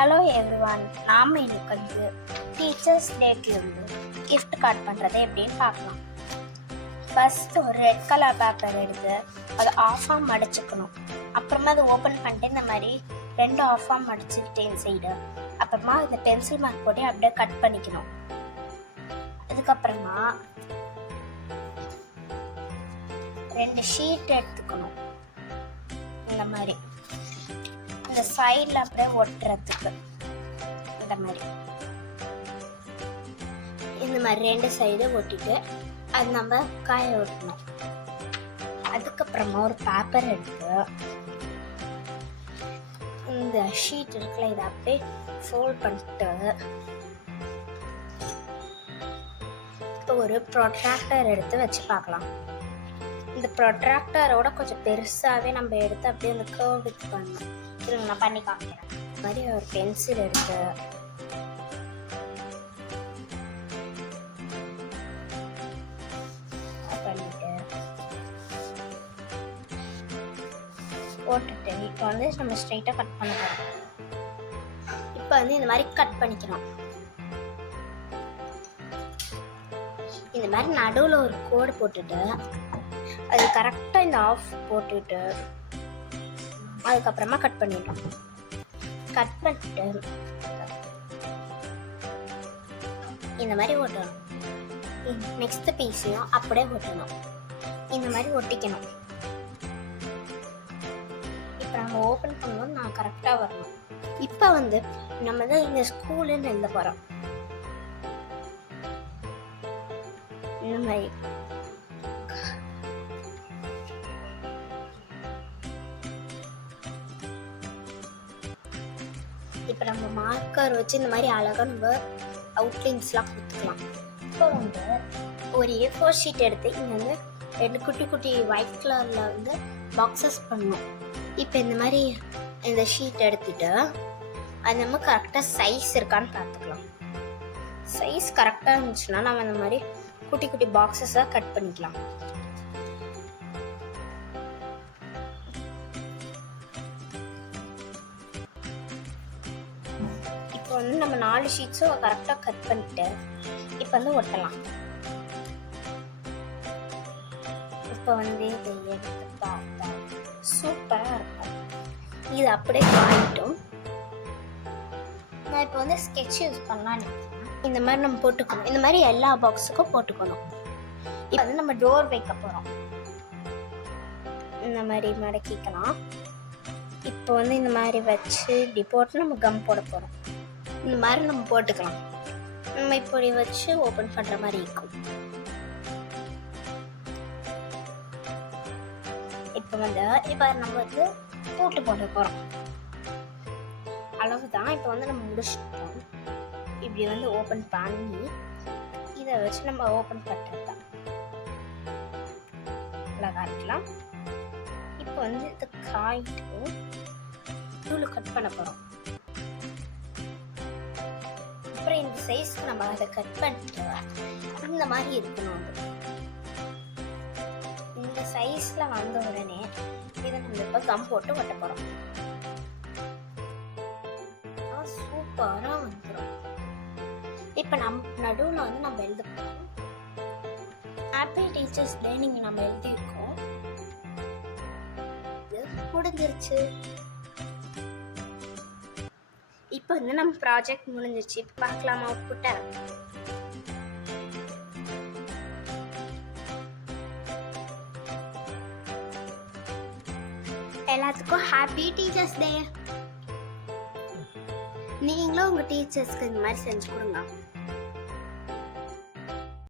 Hello everyone, நாம் இன்னைக்கு வந்து டீச்சர்ஸ் டேக்கு வந்து கிஃப்ட் கார்டு பண்ணுறது எப்படின்னு பார்க்கலாம். ஃபஸ்ட்டு ஒரு ரெட் கலர் பேப்பர் எடுத்து அதை ஆஃபாக மடிச்சுக்கணும். அப்புறமா அதை ஓப்பன் பண்ணிட்டு இந்த மாதிரி 2 ஆஃபாக மடிச்சுக்கிட்டே சைடு. அப்புறமா இந்த பென்சில் மார்க் போட்டு அப்படியே கட் பண்ணிக்கணும். அதுக்கப்புறமா 2 ஷீட் எடுத்துக்கணும். இந்த மாதிரி இந்த சைடில் அப்படியே ஒட்டுறதுக்கு இந்த மாதிரி 2 சைடு ஒட்டிட்டு அது நம்ம காய ஒட்டணும். அதுக்கப்புறமா ஒரு பேப்பர் எடுத்து இந்த ஷீட் இருக்குல்ல இதை அப்படியே ஃபோல்ட் பண்ணிட்டு இப்போ ஒரு ப்ரொட்ராக்டர் எடுத்து வச்சு பார்க்கலாம். இந்த ப்ரொட்ராக்டரோட கொஞ்சம் பெருசாகவே நம்ம எடுத்து அப்படியே அந்த கர்வ் இது பண்ணணும். இது நான் பண்ணி காமிக்கிறேன். இந்த மாதிரி ஒரு பென்சில் எடுத்து பண்ணிட்டு போட்டுட்டு இப்போ வந்து நம்ம ஸ்ட்ரைட்டாக கட் பண்ண போகிறோம். இப்போ வந்து இந்த மாதிரி கட் பண்ணிக்கிறோம். இந்த மாதிரி நடுவில் ஒரு கோடு போட்டுட்டு அது கரெக்டாக இந்த ஆஃப் போட்டுட்டு அதுக்கப்புறமா கட் பண்ணிட்டோம். கட் பண்ணிட்டு இந்த மாதிரி ஒட்டணும். நெக்ஸ்ட் பீஸையும் அப்படியே ஒட்டணும். இந்த மாதிரி ஒட்டிக்கணும். இப்போ நம்ம ஓப்பன் பண்ணுவோம், நான் கரெக்டாக வரணும். இப்போ வந்து நம்ம தான் இந்த ஸ்கூலுன்னு எழுத போகிறோம். இந்த மாதிரி இப்போ நம்ம மார்க்கர் வச்சு இந்த மாதிரி அழகாக நம்ம அவுட்லைன்ஸ்லாம் கொடுத்துக்கலாம். இப்போ வந்து ஒரு A4 ஷீட் எடுத்து இங்கே வந்து 2 குட்டி குட்டி ஒயிட் கலரில் வந்து பாக்ஸஸ் பண்ணணும். இப்போ இந்த மாதிரி இந்த ஷீட் எடுத்துட்டு அது நம்ம கரெக்டாக சைஸ் இருக்கான்னு பார்த்துக்கலாம். சைஸ் கரெக்டாக இருந்துச்சுன்னா நம்ம இந்த மாதிரி குட்டி குட்டி பாக்ஸஸாக கட் பண்ணிக்கலாம். இப்போ வந்து நம்ம 4 ஷீட்ஸும் கரெக்டாக கட் பண்ணிட்டு இப்போ வந்து ஒட்டலாம். இப்போ வந்து இதை எடுத்து பார்த்தா சூப்பராக இருக்கும். இது அப்படியே காயிட்டும். நான் இப்போ வந்து ஸ்கெட்ச் யூஸ் பண்ணலான்னு இந்த மாதிரி நம்ம போட்டுக்கணும். இந்த மாதிரி எல்லா பாக்ஸுக்கும் போட்டுக்கணும். இப்போ வந்து நம்ம டோர் வைக்க போகிறோம். இந்த மாதிரி மடக்கிக்கலாம். இப்போ வந்து இந்த மாதிரி வச்சு இப்படி போட்டு நம்ம கம் போட போகிறோம். இந்த மாதிரி நம்ம போட்டுக்கலாம். நம்ம இப்படி வச்சு ஓப்பன் பண்ணுற மாதிரி இருக்கும். இப்போ நம்ம வந்து போட்டு போட போகிறோம். அளவு தான். இப்போ வந்து நம்ம முடிச்சிட்டோம். இப்படி வந்து ஓப்பன் பண்ணி இதை வச்சு நம்ம ஓப்பன் பண்ணுறது தான் அழகாக இருக்கலாம். இப்போ வந்து இது காய்ட்டு தூள் கட் பண்ண போகிறோம். அப்புறம் இந்த சைஸ்க்கு நம்ம அதை கட் பண்ணிட்டு இந்த மாதிரி இருக்கணும். இந்த சைஸில் வந்த உடனே இதை நம்ம இப்போ கம் போட்டு ஒட்ட போகிறோம். சூப்பராக வந்துடும். இப்போ நடுவில் வந்து நம்ம எழுத போகிறோம். ஹாப்பி டீச்சர்ஸ் டே நீங்கள் நம்ம எழுதியிருக்கோம். இது முடிஞ்சிருச்சு. இப்போ வந்து நம்ம ப்ராஜெக்ட் முடிஞ்சிருச்சு. இப்போ பார்க்கலாமா அவுட்புட்டை? எல்லாத்துக்கும் ஹாப்பி டீச்சர்ஸ் டே. நீங்களும் உங்கள் டீச்சர்ஸ்க்கு இந்த மாதிரி செஞ்சு கொடுங்க.